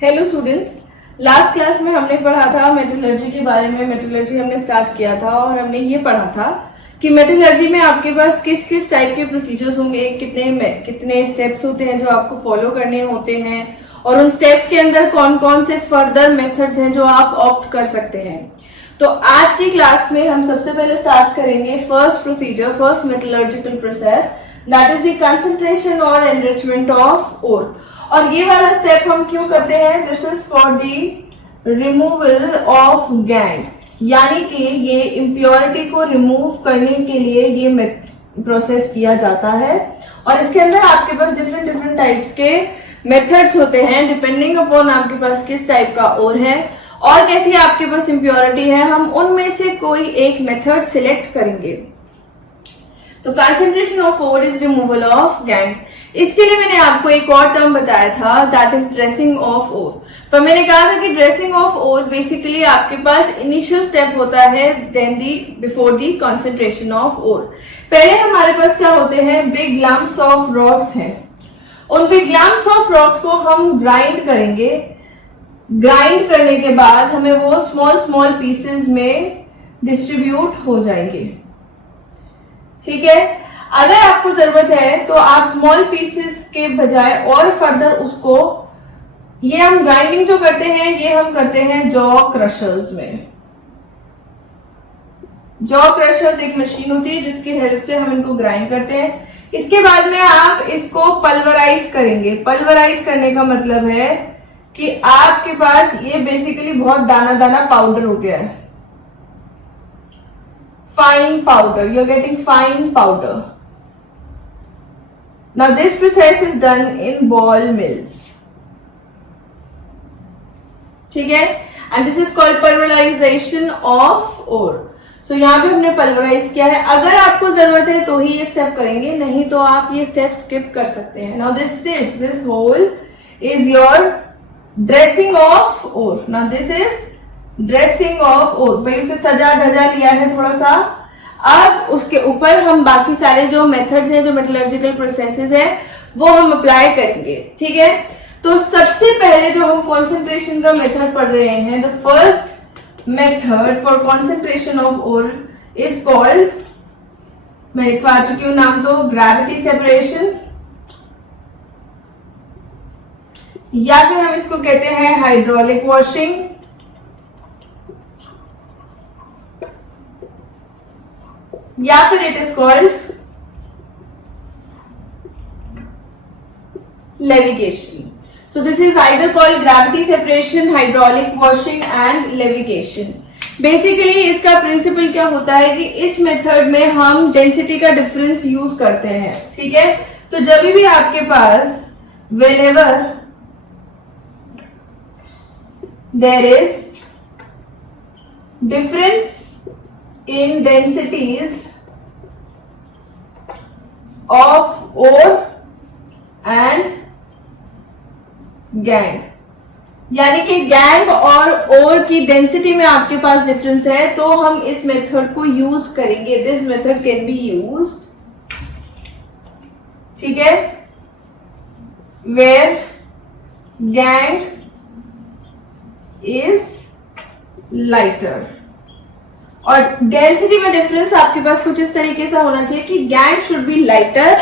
Hello students, last class में हमने पढ़ा था मेटलर्जी के बारे में। मेटलर्जी हमने स्टार्ट किया था और हमने ये पढ़ा था कि मेटलर्जी में आपके पास किस किस टाइप के प्रोसीजर्स होंगे, कितने स्टेप्स होते हैं जो आपको फॉलो करने होते हैं, और उन स्टेप्स के अंदर कौन कौन से फर्दर मेथड्स हैं जो आप ऑप्ट कर सकते हैं। तो आज की क्लास में हम सबसे पहले स्टार्ट करेंगे first metallurgical process, that is the concentration और एनरिचमेंट ऑफ ओर। और ये वाला स्टेप हम क्यों करते हैं? This is for the removal of gang, यानी कि ये इम्प्योरिटी को रिमूव करने के लिए ये प्रोसेस किया जाता है। और इसके अंदर आपके पास डिफरेंट टाइप्स के मेथड्स होते हैं डिपेंडिंग अपॉन आपके पास किस टाइप का ओर है और कैसी आपके पास इम्प्योरिटी है। हम उनमें से कोई एक मेथड सिलेक्ट करेंगे। तो concentration of ore is removal of gangue. इसके लिए मैंने आपको एक और टर्म बताया था, that is dressing of ore. पर मैंने कहा था कि ड्रेसिंग ऑफ ओर बेसिकली आपके पास इनिशियल स्टेप होता है before the concentration of ore. पहले हमारे पास क्या होते हैं? बिग लम्प्स ऑफ रॉक्स हैं। उन बिग लम्प्स ऑफ रॉक्स को हम ग्राइंड करेंगे। ग्राइंड करने के बाद हमें वो स्मॉल पीसेस में डिस्ट्रीब्यूट हो जाएंगे। ठीक है, अगर आपको जरूरत है तो आप स्मॉल पीसेस के बजाय और फर्दर उसको, ये हम ग्राइंडिंग जो करते हैं ये हम करते हैं जॉ क्रशर्स में। जॉ क्रशर्स एक मशीन होती है जिसकी हेल्प से हम इनको ग्राइंड करते हैं। इसके बाद में आप इसको पल्वराइज करेंगे। पल्वराइज करने का मतलब है कि आपके पास ये बेसिकली बहुत दाना पाउडर हो गया है। fine powder, you're getting fine powder. Now this process is done in ball mills. ठीक है, and this is called pulverization of ore. So यहाँ पे हमने pulverize किया है। अगर आपको जरूरत है तो ही ये स्टेप करेंगे, नहीं तो आप ये स्टेप स्किप कर सकते हैं। Now this whole is your dressing of ore. Now this is dressing of ore. भाई उसे सजा धजा लिया है थोड़ा सा। अब उसके ऊपर हम बाकी सारे जो मेथड्स हैं, जो मेटलर्जिकल प्रोसेसेस हैं, वो हम अप्लाई करेंगे। ठीक है, तो सबसे पहले जो हम कॉन्सेंट्रेशन का मेथड पढ़ रहे हैं, the first method for concentration of ore is called, मैं लिखवा चुकी हूं नाम, तो ग्रेविटी सेपरेशन, या फिर हम इसको कहते हैं हाइड्रोलिक वॉशिंग, या फिर it is called levigation. So this is either called gravity separation, hydraulic washing and levigation. Basically इसका प्रिंसिपल क्या होता है कि इस मेथड में हम डेंसिटी का डिफरेंस यूज करते हैं। ठीक है, तो जब भी आपके पास whenever there is difference in densities of ore and gang, यानी कि गैंग और ओर की डेंसिटी में आपके पास डिफरेंस है, तो हम इस मेथड को यूज करेंगे। This method can be used, ठीक है, वेयर गैंग इज लाइटर। और डेंसिटी में डिफरेंस आपके पास कुछ इस तरीके से होना चाहिए कि gangue should be lighter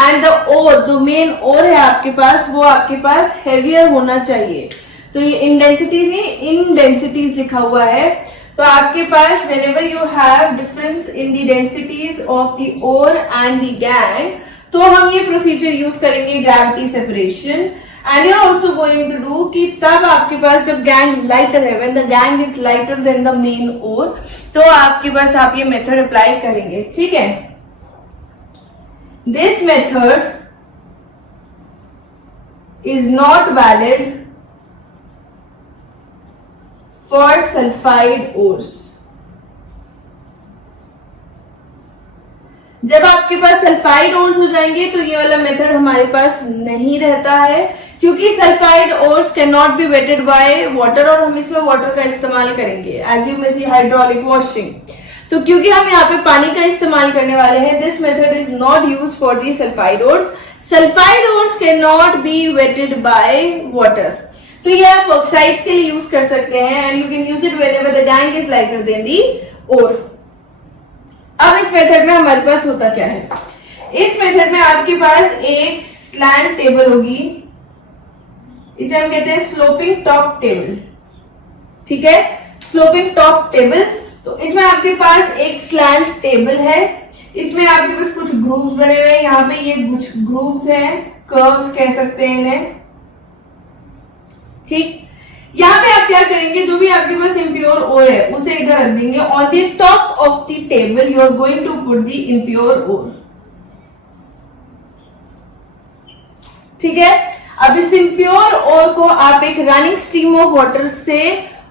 and the ore, जो मेन ओर है आपके पास, वो आपके पास हेवियर होना चाहिए। तो ये इन डेंसिटीज लिखा हुआ है। तो आपके पास whenever you have difference in the densities of the ore and the gang, तो हम ये प्रोसीजर यूज करेंगे gravity separation. And you are also going to do कि तब आपके पास जब गैंग लाइटर है, when the gangue is lighter than the main ore, तो आपके पास आप ये मेथड अप्लाई करेंगे। ठीक है, this method is not valid for sulphide ores. जब आपके पास सल्फाइड ओर्स हो जाएंगे तो ये वाला मेथड हमारे पास नहीं रहता है, क्योंकि sulphide ores can not be wetted by water, और हम इसमें वाटर का इस्तेमाल करेंगे as you may see hydraulic washing. तो क्योंकि हम यहाँ पे पानी का इस्तेमाल करने वाले हैं, this method is not use for the sulphide ores. Sulfide ores cannot be wetted by water. तो ये आप ऑक्साइड्स के लिए यूज कर सकते हैं and you can use it whenever the gangue is lighter than the ore. अब इस मेथड में हमारे पास होता क्या है, इस मेथड में आपके पास एक स्लैंट टेबल होगी, इसे हम कहते हैं स्लोपिंग टॉप टेबल। ठीक है, स्लोपिंग टॉप टेबल। तो इसमें आपके पास एक स्लैंट टेबल है, इसमें आपके पास कुछ ग्रूव्स बने हुए हैं, यहाँ पे ये कुछ ग्रूव्स हैं, कर्व्स कह सकते हैं इन्हें। ठीक, यहाँ पे आप क्या करेंगे, जो भी आपके पास इम्प्योर ओर है उसे इधर रख देंगे। On the top of the table you are going to put the impure ore. ठीक है, अब इस इम्प्योर ओर को आप एक रनिंग स्ट्रीम ऑफ वाटर से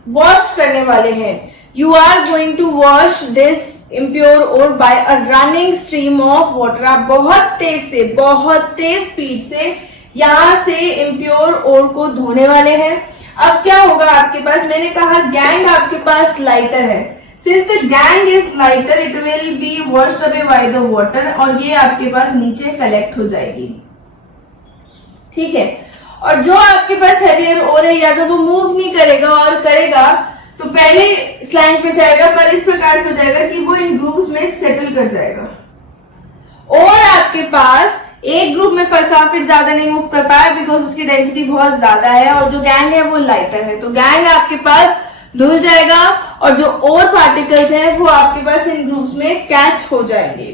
वॉश करने वाले हैं। You are going to wash this impure ore by a running stream of water. आप बहुत तेज स्पीड से यहां से इम्प्योर ओर को धोने वाले हैं। अब क्या होगा आपके पास, मैंने कहा गैंग आपके पास लाइटर है, since the gangue is lighter it will be washed away by the water, और ये आपके पास नीचे कलेक्ट हो जाएगी। ठीक है, और जो आपके पास हैवियर ओर है या तो वो मूव नहीं करेगा और करेगा तो पहले स्लैंट पे जाएगा, पर इस प्रकार से हो जाएगा कि वो इन ग्रूव्स में सेटल कर जाएगा। और आपके पास एक ग्रुप में फंसा फिर ज्यादा नहीं मूव कर पाया बिकॉज उसकी डेंसिटी बहुत ज्यादा है और जो गैंग है वो लाइटर है, तो गैंग आपके पास धुल जाएगा और जो और पार्टिकल्स हैं वो आपके पास इन ग्रुप्स में कैच हो जाएंगे।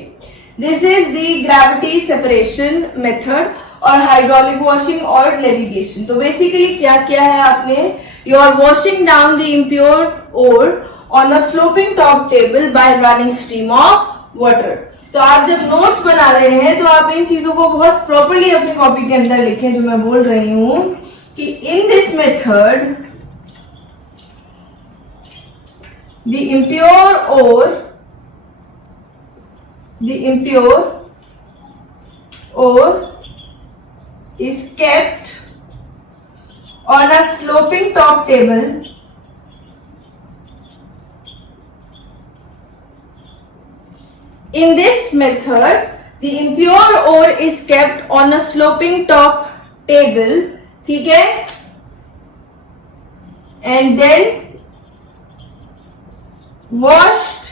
This is the gravity separation method और हाइड्रोलिक वॉशिंग और लेविगेशन। तो बेसिकली क्या किया है आपने, you are washing down the impure ore on a sloping top table by running stream of water. तो आप जब नोट्स बना रहे हैं तो आप इन चीजों को बहुत प्रॉपर्ली अपनी कॉपी के अंदर लिखें, जो मैं बोल रही हूं कि in this method the impure ore is kept on a sloping top table in this method the impure ore is kept on a sloping top table, ठीक है, and then washed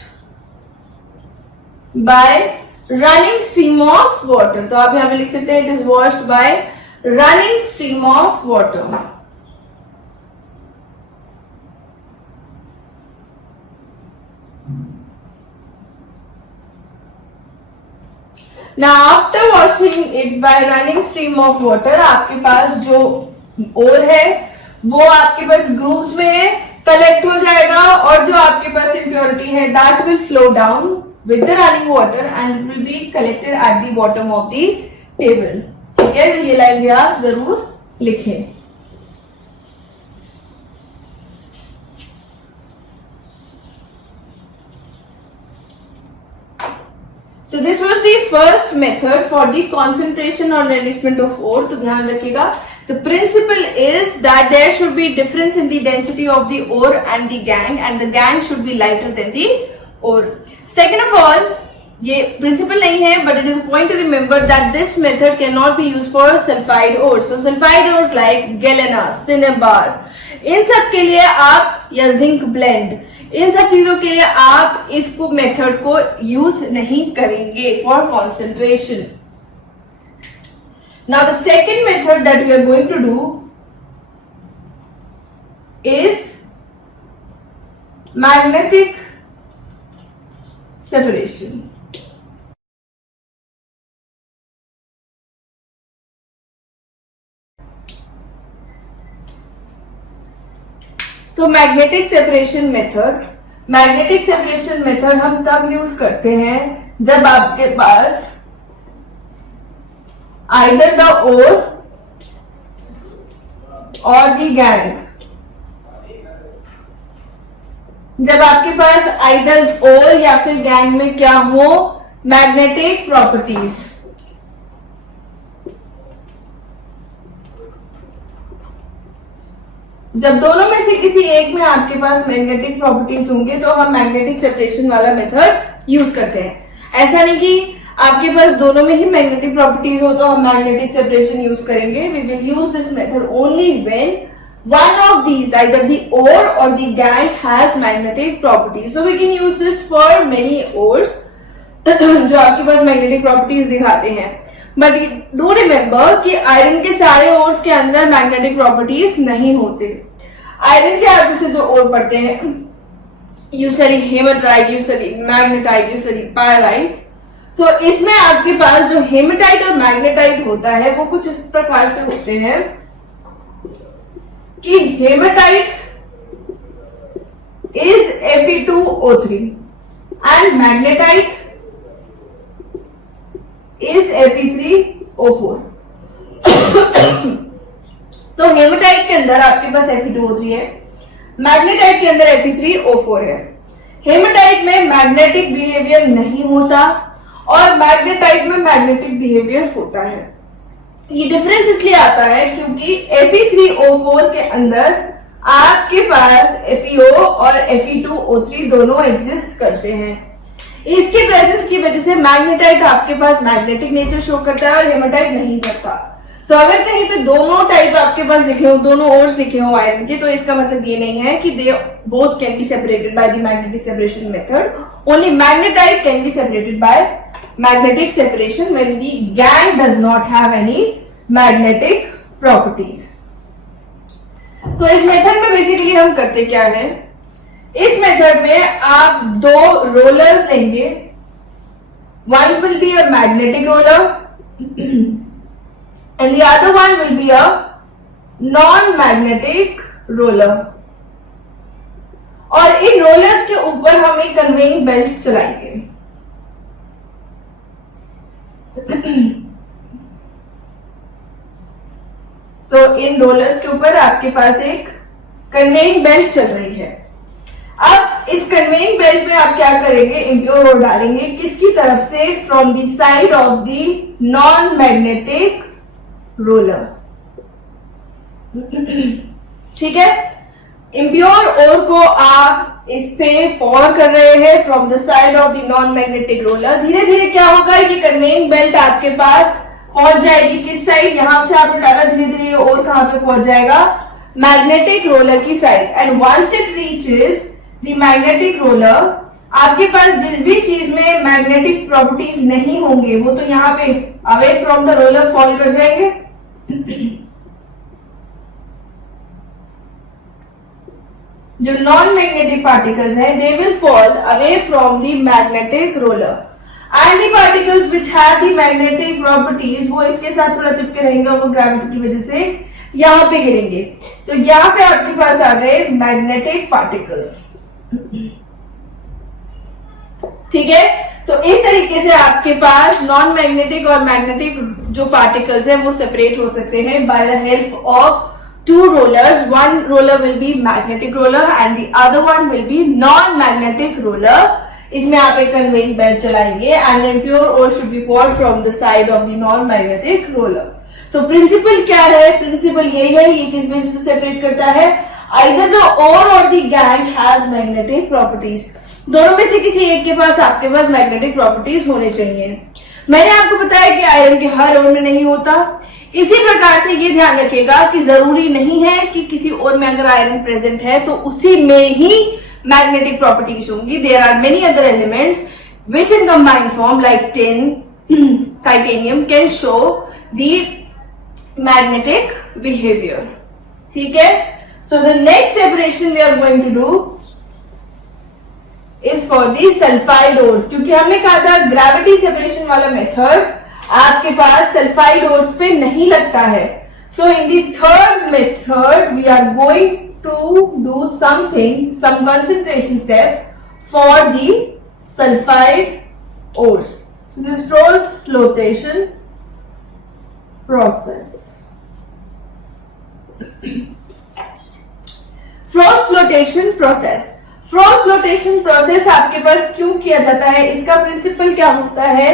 by running stream of water। तो आप यहां पे लिख सकते हैं it is washed bye running stream of water. Now after washing it by running stream of water आपके पास जो ओर है वो आपके पास ग्रूव्स में कलेक्ट हो जाएगा और जो आपके पास इम्प्योरिटी है that will flow down with the running water and it will be collected at the bottom of the table। ठीक है, तो ये लाइन भी आप जरूर लिखें। So this was the first method for the concentration or enrichment of ore। तो ध्यान रखिएगा, the principle is that there should be difference in the density of the ore and the gang should be lighter than the ore second of all ये principle नहीं है but it is a point to remember that this method can not be use for sulphide ore. So sulphide ores like galena, cinnabar, इन सब के लिए आप या zinc blende, इन सब चीजों के लिए आप इसको मेथड को यूज नहीं करेंगे for concentration. Now the second method that we are going to do is magnetic separation. तो मैग्नेटिक सेपरेशन मेथड हम तब यूज करते हैं जब आपके पास आइदर द ओर और द गैंग, जब आपके पास आइदर ओर या फिर गैंग में क्या हो, मैग्नेटिक प्रॉपर्टीज। जब दोनों में से किसी एक में आपके पास मैग्नेटिक प्रॉपर्टीज होंगे तो हम मैग्नेटिक सेपरेशन वाला मेथड यूज करते हैं। ऐसा नहीं कि आपके पास दोनों में ही मैग्नेटिक प्रॉपर्टीज हो तो हम मैग्नेटिक सेपरेशन यूज करेंगे। We will use this method only when one of these, either the ore or the gang, has magnetic properties. So we can use this for many ores जो आपके पास magnetic properties दिखाते हैं. But do remember कि iron के सारे ores के अंदर magnetic properties नहीं होते. आयरन के आगे से जो ओर पड़ते हैं, you study haematite, you study magnetite, you study pyrites, तो इसमें आपके पास जो हेमेटाइट और मैग्नेटाइट होता है वो कुछ इस प्रकार से होते हैं कि haematite is Fe2O3 and magnetite is Fe3O4. तो हेमेटाइट के अंदर आपके पास Fe2O3 है, मैग्नेटाइट के अंदर Fe3O4 है. हेमेटाइट में मैग्नेटिक बिहेवियर नहीं होता और मैग्नेटाइट में मैग्नेटिक बिहेवियर होता है. ये डिफरेंस इसलिए आता है क्योंकि Fe3O4 के अंदर आपके पास FeO और Fe2O3 दोनों एग्जिस्ट करते हैं. इसके प्रेजेंस की वजह से मैग्नेटाइट आपके पास मैग्नेटिक नेचर शो करता है और हेमेटाइट नहीं करता. तो अगर कहीं पे दोनों टाइप आपके पास दिखे हो, दोनों ओर्स दिखे हो आयरन के, तो इसका मतलब ये नहीं है कि they both can be separated by the magnetic separation method. Only magnetite can be separated by magnetic separation when the gang does not have any magnetic properties. तो इस मेथड में बेसिकली हम करते क्या है, इस मेथड में आप दो रोलर्स लेंगे. one will be a magnetic roller and the other one will be a non-magnetic roller. और इन रोलर्स के ऊपर हम एक कन्वेइंग बेल्ट चलाएंगे. सो इन रोलर्स के ऊपर आपके पास एक कन्वेइंग बेल्ट चल रही है. अब इस कन्वेइंग बेल्ट में आप क्या करेंगे, इम्प्योर ओर डालेंगे. किसकी तरफ से? From the side of the non magnetic roller. ठीक है, इम्प्योर ओर को आप इस पे पॉर कर रहे हैं from the side of the non magnetic roller. धीरे धीरे क्या होगा, ये कन्वेइंग बेल्ट आपके पास पहुंच जाएगी. किस साइड? यहां से आपने डाला, धीरे धीरे और कहां पे पहुंच जाएगा? मैग्नेटिक रोलर की side. And once it reaches the magnetic roller, आपके पास जिस भी चीज में मैग्नेटिक प्रॉपर्टीज नहीं होंगे वो तो यहाँ पे away from the roller fall कर जाएंगे. जो नॉन मैग्नेटिक पार्टिकल्स हैं, they will fall away from the magnetic roller. And the particles which have the magnetic properties, वो इसके साथ थोड़ा चिपके रहेंगे और वो ग्रेविटी की वजह से यहां पे गिरेंगे. तो यहाँ पे आपके पास आ गए मैग्नेटिक पार्टिकल्स. ठीक है, तो इस तरीके से आपके पास नॉन मैग्नेटिक और मैग्नेटिक जो पार्टिकल्स हैं वो सेपरेट हो सकते हैं by the help of two rollers. One roller will be magnetic roller and the other one will be non-magnetic roller. इसमें आप एक कन्वेइंग बेल्ट चलाएंगे and then pure ore should be poured from the side of the non-magnetic roller. तो principal क्या है? Principal ये है, ये किस बेसिस पे सेपरेट करता है? Either the ore or the gang has magnetic properties. दोनों में से किसी एक के पास आपके पास मैग्नेटिक प्रॉपर्टीज होने चाहिए. मैंने आपको बताया कि आयरन के हर ओर में नहीं होता. इसी प्रकार से ये ध्यान रखिएगा कि जरूरी नहीं है कि किसी और में अगर आयरन प्रेजेंट है तो उसी में ही मैग्नेटिक प्रॉपर्टीज होंगी. There are many other elements which in combined form like tin, titanium can show the magnetic behaviour. ठीक है, so the next separation we are going to do is for the sulphide ores. क्योंकि हमने कहा था gravity separation वाला method आपके पास sulphide ores पे नहीं लगता है. So in the third method we are going to do something, some concentration step for the sulphide ores. This is called flotation process. From flotation process. From flotation process आपके पास क्यों किया जाता है? इसका प्रिंसिपल क्या होता है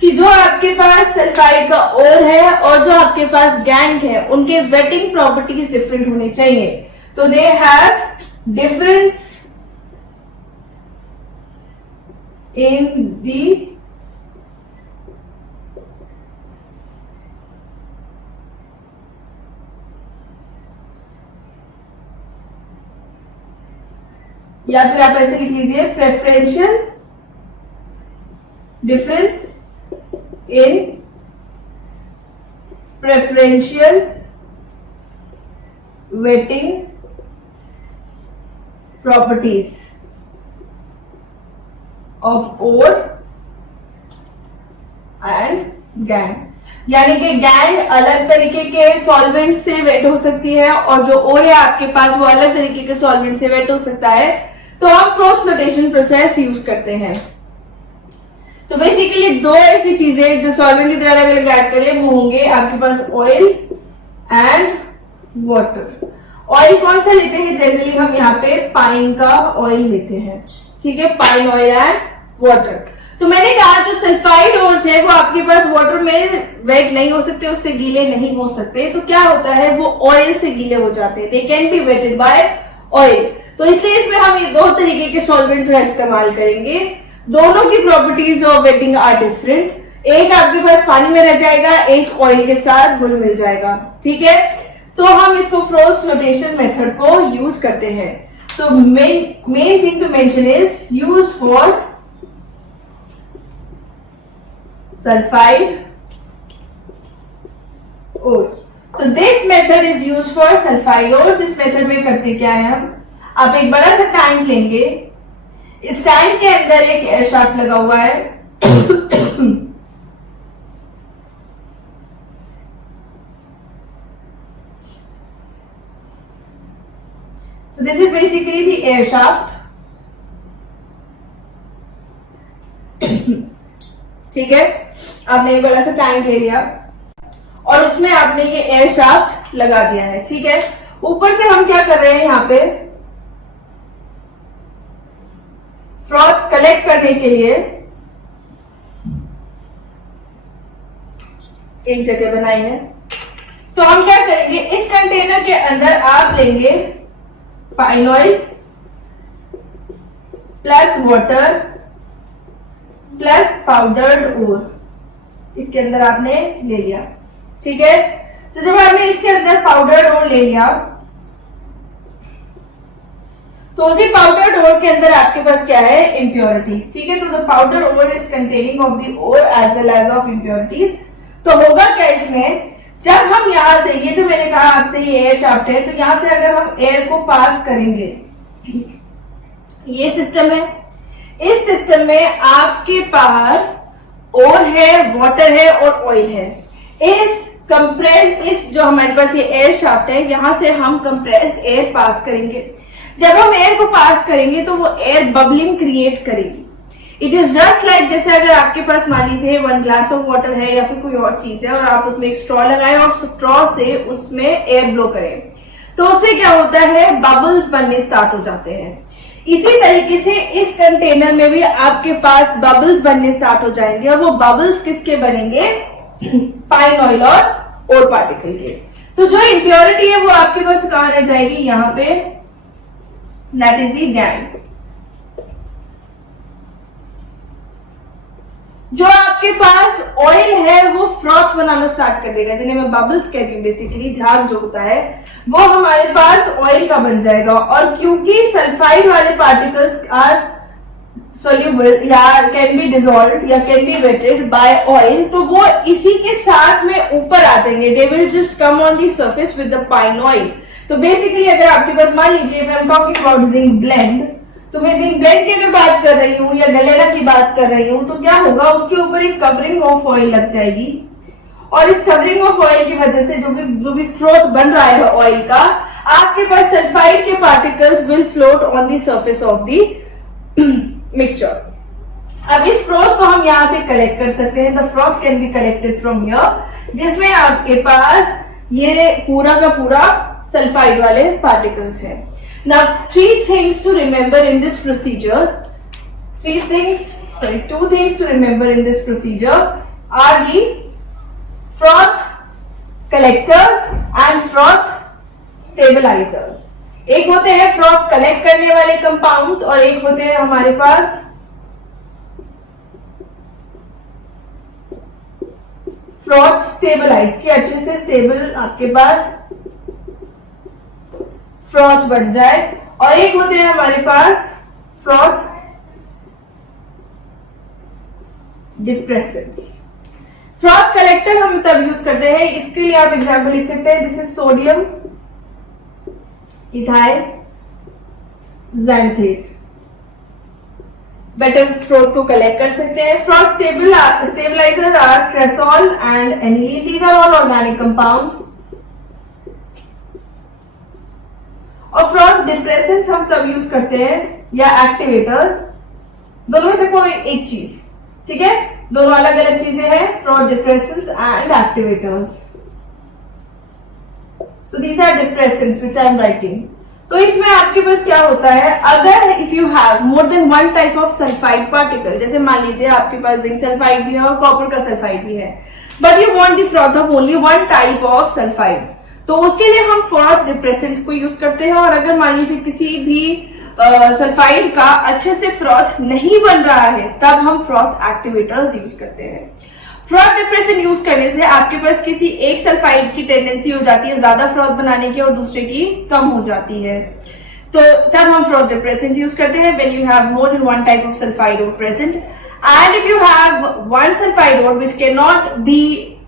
कि जो आपके पास सल्फाइड का ओर है और जो आपके पास गैंग है उनके वेटिंग प्रॉपर्टीज डिफरेंट होने चाहिए. तो दे हैव डिफरेंस इन दी या फिर आप ऐसे लिख लीजिए preferential difference in preferential wetting properties of ore and gangue. यानी कि गैंग अलग तरीके के सॉल्वेंट से वेट हो सकती है और जो ओर है आपके पास वो अलग तरीके के सॉल्वेंट से वेट हो सकता है, तो हम फ्रोथ फ्लोटेशन प्रोसेस यूज करते हैं। तो बेसिकली दो ऐसी चीजें जो सॉल्वेंट की तरह अलग अलग ऐड करें वो होंगे आपके पास ऑयल एंड वाटर। ऑयल कौन सा लेते हैं? जनरली हम यहाँ पे पाइन का ऑयल लेते हैं, ठीक है, पाइन ऑयल एंड वाटर। तो मैंने कहा जो सल्फाइड ओर्स है वो आपके पास वाटर में वेट नहीं हो सकते, उससे गीले नहीं हो सकते, तो क्या होता है वो ऑयल से गीले हो जाते हैं, they can be wetted by oil. तो इसलिए इसमें हम ये दो तरीके के सॉल्वेंट्स का इस्तेमाल करेंगे। दोनों की properties of wetting are different. एक आपके पास पानी में रह जाएगा, एक ऑयल के साथ घुल मिल जाएगा, ठीक है। तो हम इसको फ्रोथ फ्लोटेशन मेथड को यूज करते हैं। So main thing to mention is use for sulfide ores. So this method is used for sulfide ores. इस मेथड में करते क्या है हम, आप एक बड़ा सा टैंक लेंगे, इस टैंक के अंदर एक एयर शाफ्ट लगा हुआ है so this is basically the air shaft, ठीक है। आपने एक बड़ा सा टैंक ले लिया और उसमें आपने ये एयर शाफ्ट लगा दिया है, ठीक है। ऊपर से हम क्या कर रहे हैं, यहाँ पे फ्रॉथ कलेक्ट करने के लिए एक जगह बनाई है। तो हम क्या करेंगे, इस कंटेनर के अंदर आप लेंगे pine oil plus water plus powdered ore, इसके अंदर आपने ले लिया, ठीक है। तो जब आपने इसके अंदर पाउडर्ड ओर ले लिया तो उसी पाउडर्ड ओर के अंदर आपके पास क्या है, इम्प्योरिटीज, ठीक है। तो the powder ore is containing of the ore as well as of impurities. तो होगा क्या इसमें, जब हम यहां से, ये जो मैंने कहा आपसे ये एयर शाफ्ट है, तो यहां से अगर हम एयर को पास करेंगे, ये सिस्टम है, इस सिस्टम में आपके पास ओर है, वाटर है और ऑयल है। इस जो हमारे पास ये एयर शाफ्ट है, यहां से हम कंप्रेस्ड एयर पास करेंगे। जब हम एयर को पास करेंगे तो वो एयर बबलिंग क्रिएट करेगी। इट इज जस्ट लाइक जैसे अगर आपके पास मान लीजिए 1 ग्लास ऑफ वाटर है या फिर कोई और चीज है और आप उसमें एक स्ट्रॉ लगाएं और स्ट्रॉ से उसमें एयर ब्लो करें, तो उससे क्या होता है, बबल्स बनने स्टार्ट हो जाते हैं। इसी तरीके से इस कंटेनर में भी आपके पास बबल्स बनने स्टार्ट हो जाएंगे और वो बबल्स किसके बनेंगे, पाइन ऑयल और ओर पार्टिकल के। तो जो इम्प्योरिटी है वो आपके पास कहां रह जाएगी, यहां पे, दैट इज द गैंग। जो आपके पास ऑयल है वो फ्रॉथ बनाना स्टार्ट कर देगा, जिन्हें मैं बबल्स कहती हूँ, बेसिकली झाग जो होता है वो हमारे पास ऑयल का बन जाएगा। और क्योंकि सल्फाइड वाले पार्टिकल्स आर सोल्यूबल या कैन बी डिसॉल्व्ड या can be wetted by oil, तो वो इसी के साथ में ऊपर आ जाएंगे, they will just come on the surface with the pine oil. तो बेसिकली अगर आपके पास, मान लीजिए I am talking about zinc blende, तो मैं जिंक ब्लेंड की अगर बात कर रही हूँ या गलेरा की बात कर रही हूँ, तो क्या होगा, उसके ऊपर एक कवरिंग ऑफ ऑयल लग जाएगी और इस कवरिंग ऑफ ऑयल की वजह से जो भी फ्रोथ बन रहा है ऑयल का, आपके पास सल्फाइड के particles will float on the surface of the mixture. अब इस फ्रोथ को हम यहां से कलेक्ट कर सकते हैं, the froth can be collected from here, जिसमें आपके पास ये पूरा का पूरा सल्फाइड वाले पार्टिकल्स हैं। Now, 3 things to remember in this procedure. 2 things to remember in this procedure are the froth collectors and froth stabilizers. एक होते हैं फ्रॉथ कलेक्ट करने वाले कंपाउंड्स और एक होते हैं हमारे पास फ्रॉथ स्टेबलाइज, कि अच्छे से स्टेबल आपके पास फ्रॉथ बन जाए, और एक होते हैं हमारे पास फ्रॉथ डिप्रेसेंट्स। फ्रॉथ कलेक्टर हम तब यूज करते हैं, इसके लिए आप एग्जाम्पल लिख सकते हैं, this is sodium ethyl xanthate। Better froth को कलेक्ट कर सकते हैं। Froth stabiliser are cresol and aniline, these are all organic compounds. और फ्रॉथ डिप्रेसेंट्स हम तब यूज करते हैं, या एक्टिवेटर्स, दोनों में से कोई एक चीज, ठीक है, दोनों अलग अलग चीजें हैं, froth depressants and activators. So these are depressants which I am writing. तो इसमें आपके पास क्या होता है, अगर if you have more than one type of sulphide particle, जैसे मान लीजिए आपके पास जिंक सल्फाइड भी है और कॉपर का सल्फाइड भी है, but you want the froth of only one type of sulphide, तो उसके लिए हम फ्रॉथ डिप्रेसेंट्स को यूज करते हैं। और अगर मान लीजिए किसी भी सल्फाइड का अच्छे से फ्रॉथ नहीं बन रहा है, तब हम फ्रॉथ एक्टिवेटर्स यूज करते हैं। फ्रॉथ डिप्रेसेंट यूज करने से आपके पास किसी एक सल्फाइड की टेंडेंसी हो जाती है ज्यादा फ्रॉथ बनाने की और दूसरे की कम हो जाती है, तो तब हम फ्रॉथ डिप्रेसेंट यूज करते हैं when you have more than one type of sulphide ore present. And if you have one sulphide ore which can not be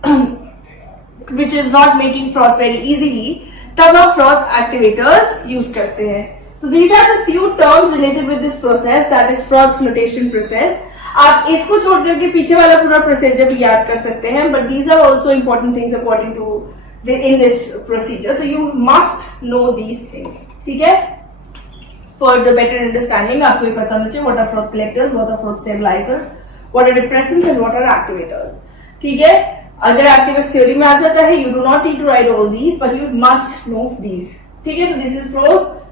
which is not making froth very easily, तब हम froth activators use करते हैं। तो these are the few terms related with this process, that is froth flotation process। आप इसको छोड़ करके पीछे वाला पूरा प्रोसीजर भी याद कर सकते हैं, but these are also important things according to in this procedure, तो you must know these things, ठीक है। For the better understanding आपको ये पता होना चाहिए what are froth collectors, what are froth stabilizers, what are depressants and what are activators, ठीक है। अगर आपके पास थ्योरी में आ जाता है, you do not need to write all these, but you must know these, ठीक है। तो दिस इज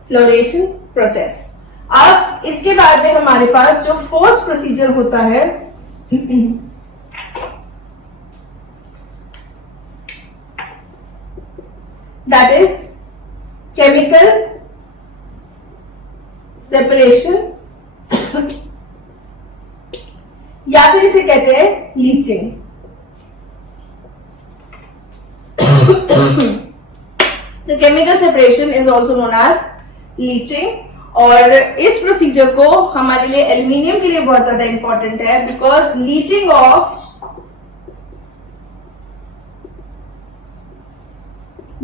फ्लोरेशन प्रोसेस। अब इसके बाद में हमारे पास जो फोर्थ प्रोसीजर होता है दैट इज केमिकल सेपरेशन या फिर इसे कहते हैं leaching. The chemical separation is also known as leaching, और इस प्रोसीजर को हमारे लिए एल्यूमिनियम के लिए बहुत ज्यादा इंपॉर्टेंट है, because leaching of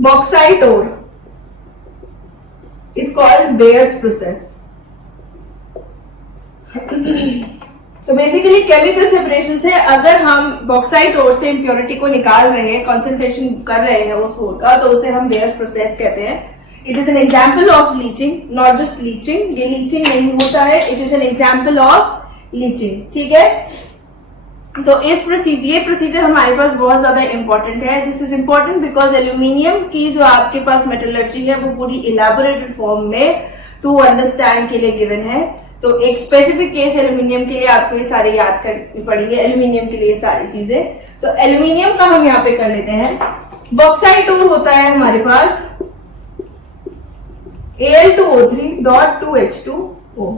bauxite ore is called Bayer's process. तो बेसिकली केमिकल सेपरेशन से अगर हम बॉक्साइट ओर से इम्प्योरिटी को निकाल रहे हैं, कंसंट्रेशन कर रहे हैं उस ओर का, तो उसे हम बेयर्स प्रोसेस कहते हैं। It is an example of leaching, not just leaching, ये लीचिंग नहीं होता है, it is an example of leaching, ठीक है। तो ये प्रोसीजर हमारे पास बहुत ज्यादा इंपॉर्टेंट है। This is important because aluminium की जो आपके पास मेटलर्जी है वो पूरी इलेबोरेटेड फॉर्म में टू अंडरस्टैंड के लिए गिवन है। तो एक स्पेसिफिक केस एल्यूमिनियम के लिए आपको ये सारे याद करनी पड़ेगी, एल्यूमिनियम के लिए सारी चीजें। तो एल्यूमिनियम का हम यहाँ पे कर लेते हैं। बॉक्साइट ओर होता है हमारे पास Al2O3.2H2O,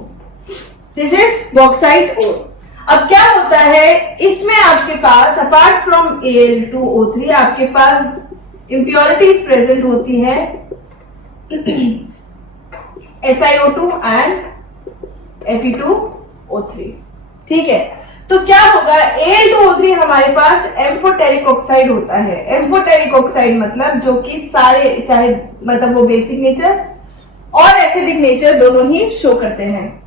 this is bauxite ore. अब क्या होता है इसमें आपके पास अपार्ट फ्रॉम Al2O3 आपके पास इंप्योरिटीज प्रेजेंट होती है SiO2 एंड Fe2O3, ठीक है। तो क्या होगा, Al2O3 हमारे पास एम्फोटेरिक ऑक्साइड होता है। एम्फोटेरिक ऑक्साइड मतलब जो कि सारे चाहे मतलब वो बेसिक नेचर और एसिडिक नेचर दोनों ही शो करते हैं।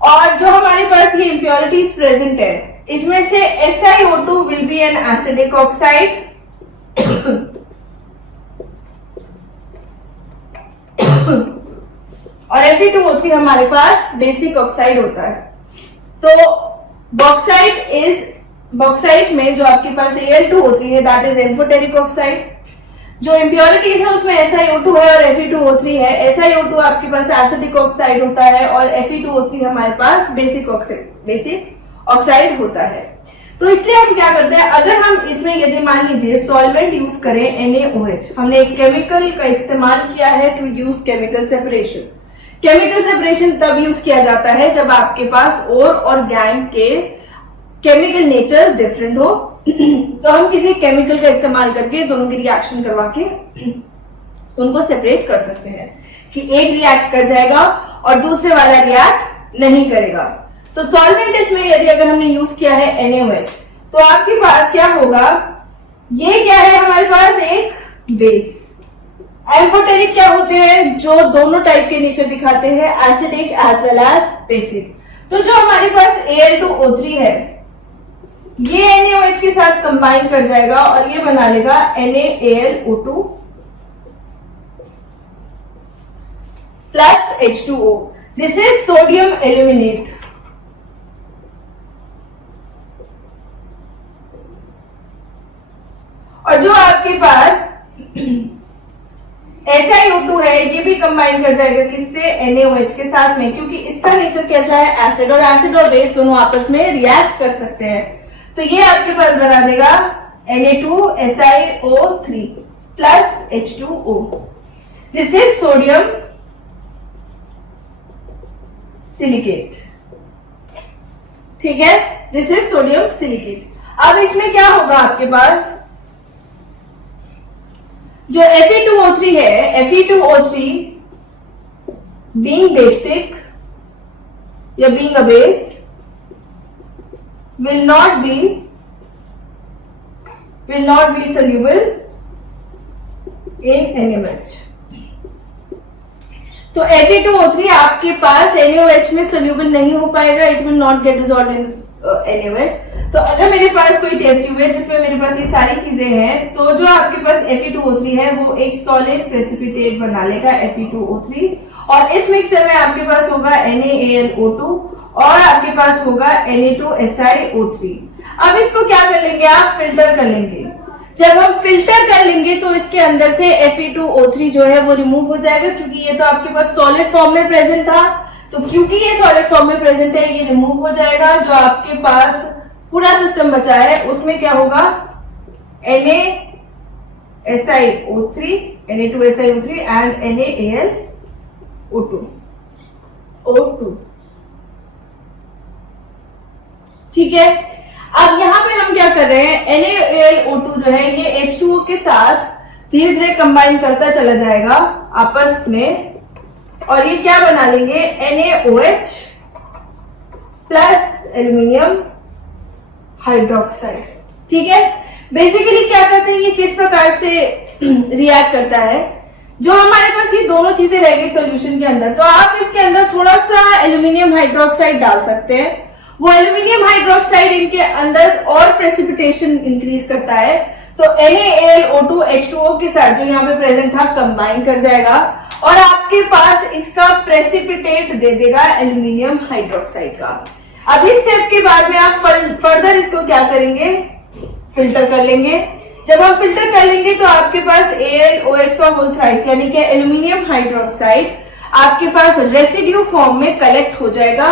और जो हमारे पास ये इंप्योरिटीज प्रेजेंट है, इसमें से SiO2 will be an acidic oxide और Fe2O3 हमारे पास बेसिक ऑक्साइड होता है। तो बॉक्साइट में जो आपके पास Al2O3 है दैट इज एम्फोटेरिक ऑक्साइड। जो इम्प्योरिटीज है उसमें SiO2 है और Fe2O3 है। SiO2 आपके पास एसिडिक ऑक्साइड होता है और Fe2O3 हमारे पास बेसिक ऑक्साइड होता है। तो इसलिए हम क्या करते हैं, अगर हम इसमें यदि मान लीजिए सॉल्वेंट यूज करें NaOH, हमने एक केमिकल का इस्तेमाल किया है to use chemical separation. Chemical separation तब यूज किया जाता है जब आपके पास ओर और गैंग के केमिकल नेचर्स डिफरेंट हो। तो हम किसी केमिकल का इस्तेमाल करके दोनों की रिएक्शन करवा के उनको सेपरेट कर सकते हैं कि एक रिएक्ट कर जाएगा और दूसरे वाला रिएक्ट नहीं करेगा। तो सॉल्वेंट इसमें यदि अगर हमने यूज किया है NaOH, तो आपके पास क्या होगा, ये क्या है हमारे पास एक बेस। एम्फोटेरिक क्या होते हैं, जो दोनों टाइप के नेचर दिखाते हैं, acidic as well as basic. तो जो हमारे पास Al2O3 है, ये NaOH के साथ कंबाइन कर जाएगा और ये बना लेगा NaAlO2 plus H2O। This is sodium aluminate. और जो आपके पास SiO2 है, ये भी कंबाइन कर जाएगा किससे, NaOH के साथ में, क्योंकि इसका नेचर कैसा है, एसिड, और एसिड और बेस दोनों आपस में रिएक्ट कर सकते हैं। तो ये आपके पास बना देगा Na2SiO3 plus H2O। This is sodium silicate. ठीक है, दिस इज सोडियम सिलिकेट। अब इसमें क्या होगा आपके पास, जो Fe2O3 है, Fe2O3 being basic या being a base will not be soluble in NaOH। तो Fe2O3 आपके पास NaOH में सोल्यूबल नहीं हो पाएगा, it will not gate dissolved in NaOH। तो अगर मेरे पास कोई टेस्ट ट्यूब है जिसमें मेरे पास ये सारी चीजें हैं, तो जो आपके पास Fe2O3 है वो एक सॉलिड प्रेसिपिटेट बना लेगा Fe2O3, और इस मिक्सचर में आपके पास होगा NaAlO2 और आपके पास होगा Na2SiO3। अब इसको क्या कर लेंगे आप, फिल्टर कर लेंगे। जब हम फिल्टर कर लेंगे तो इसके अंदर से Fe2O3 जो है वो रिमूव हो जाएगा, क्योंकि ये तो आपके पास सॉलिड फॉर्म में प्रेजेंट था। तो क्योंकि ये सॉलिड फॉर्म में प्रेजेंट है, ये रिमूव हो जाएगा। जो आपके पास पूरा सिस्टम बचा है उसमें क्या होगा, NaSiO3, Na2SiO3 एंड NaAlO2। ठीक है, अब यहां पे हम क्या कर रहे हैं, NaAlO2 जो है ये H2O के साथ धीरे धीरे कंबाइन करता चला जाएगा आपस में, और ये क्या बना लेंगे, NaOH प्लस एल्यूमिनियम हाइड्रोक्साइड। ठीक है, बेसिकली क्या करते हैं, ये किस प्रकार से रिएक्ट करता है, जो हमारे पास ये दोनों चीजें रह गई सोल्यूशन के अंदर, तो आप इसके अंदर थोड़ा सा एल्यूमिनियम हाइड्रोक्साइड डाल सकते हैं। वो एल्यूमिनियम हाइड्रोक्साइड इनके अंदर और प्रेसिपिटेशन इंक्रीज करता है, तो NaAlO2 H2O के साथ जो यहाँ पे प्रेजेंट था कंबाइन कर जाएगा और आपके पास इसका प्रेसिपिटेट दे देगा एल्यूमिनियम हाइड्रोक्साइड का। अब इस स्टेप के बाद में आप फर्दर इसको क्या करेंगे, फिल्टर कर लेंगे। जब हम फिल्टर कर लेंगे तो आपके पास AlOH का होल थ्राइस यानी कि एल्यूमिनियम हाइड्रोक्साइड आपके पास रेसिड्यू फॉर्म में कलेक्ट हो जाएगा।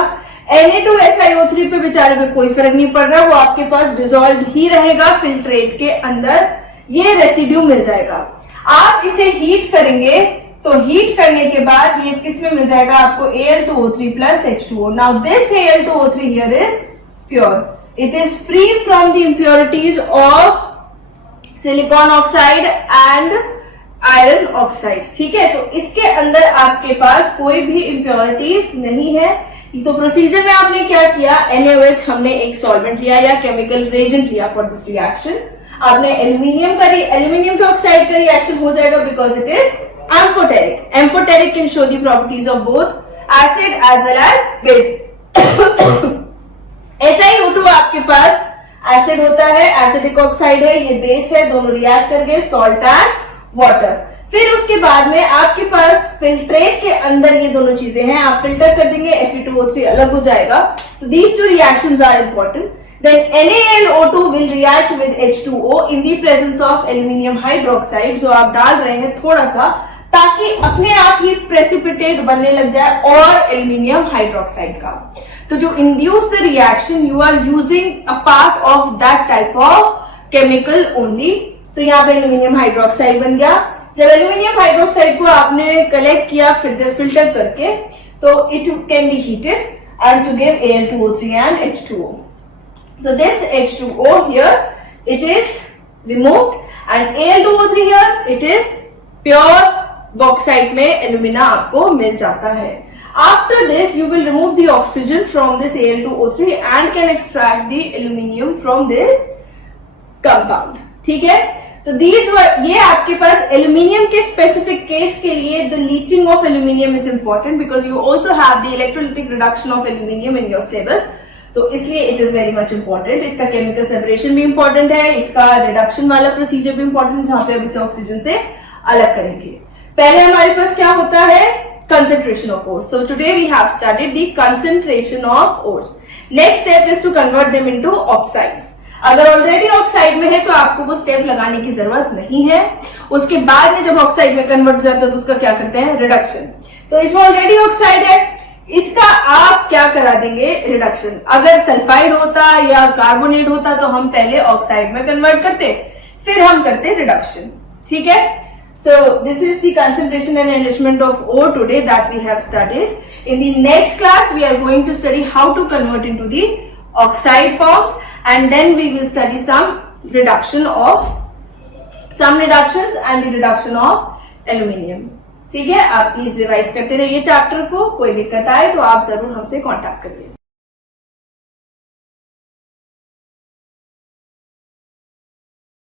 Na2SiO3 पे बेचारे पे कोई फर्क नहीं पड़ रहा, वो आपके पास डिसॉल्व ही रहेगा फिल्ट्रेट के अंदर, ये रेसिड्यू मिल जाएगा। आप इसे हीट करेंगे तो हीट करने के बाद ये किस में मिल जाएगा आपको, Al2O3 plus H2O। Now this Al2O3 here is pure, it is free from the impurities of silicon oxide and iron oxide. ठीक है, तो इसके अंदर आपके पास कोई भी इम्प्योरिटीज नहीं है। तो प्रोसीजर में आपने क्या किया, NaOH हमने एक सॉल्वेंट लिया या केमिकल रिएजेंट लिया फॉर दिस रिएक्शन, आपने एल्यूमिनियम के ऑक्साइड का रिएक्शन हो जाएगा because it is amphoteric. Amphoteric can show the properties of both acid as well as base. SiO2 आपके पास एसिड होता है, एसिडिक ऑक्साइड है, ये बेस है, दोनों रिएक्ट कर गए, सॉल्ट एंड वाटर। फिर उसके बाद में आपके पास फिल्ट्रेट के अंदर ये दोनों चीजें हैं, आप फिल्टर कर देंगे, Fe2O3 अलग हो जाएगा। तो these two reactions are important. Then NaLO2 will react with H2O in the presence of aluminium hydroxide, जो आप डाल रहे हैं थोड़ा सा, ताकि अपने आप ही प्रेसिपिटेट बनने लग जाए और एल्यूमिनियम हाइड्रोक्साइड का। तो जो induce the reaction you are using a part of that type of chemical only. तो यहाँ पे एल्यूमिनियम हाइड्रोक्साइड बन गया। जब एल्यूमिनियम हाइड्रोक्साइड को आपने कलेक्ट किया फिल्टर करके, तो it can be heated and to give Al2O3 and H2O. So this H2O here, it is removed and Al2O3 here, it is pure bauxite में एल्यूमिना आपको मिल जाता है। After this you will remove the oxygen from this Al2O3 and can extract the aluminium from this compound. ठीक है, तो ये आपके पास aluminium के स्पेसिफिक केस के लिए the leaching of aluminium is important because you also have the electrolytic reduction of aluminium in your syllabus, तो इसलिए it is very much important. इसका केमिकल सेपरेशन भी इंपॉर्टेंट है, इसका रिडक्शन वाला प्रोसीजर भी इंपॉर्टेंट, जहां पे अब इसे ऑक्सीजन से अलग करेंगे। पहले हमारे पास क्या होता है, concentration of ores. So today we have studied the concentration of ores. Next step is to convert them into oxides. अगर ऑलरेडी ऑक्साइड में है तो आपको वो स्टेप लगाने की जरूरत नहीं है। उसके बाद में जब ऑक्साइड में कन्वर्ट हो जाता है तो उसका क्या करते हैं, रिडक्शन। तो इसमें ऑलरेडी ऑक्साइड है, इसका आप क्या करा देंगे, रिडक्शन। अगर सल्फाइड होता या कार्बोनेट होता तो हम पहले ऑक्साइड में कन्वर्ट करते, फिर हम करते रिडक्शन। ठीक है, so this is the concentration and enrichment of ore today that we have studied. In the next class we are going to study how to convert into the oxide forms, and then we will study some reductions and the reduction of aluminium. ठीक है, आप please revise करते रहिए chapter को। कोई दिक्कत आए तो आप जरूर हमसे कांटेक्ट करिए।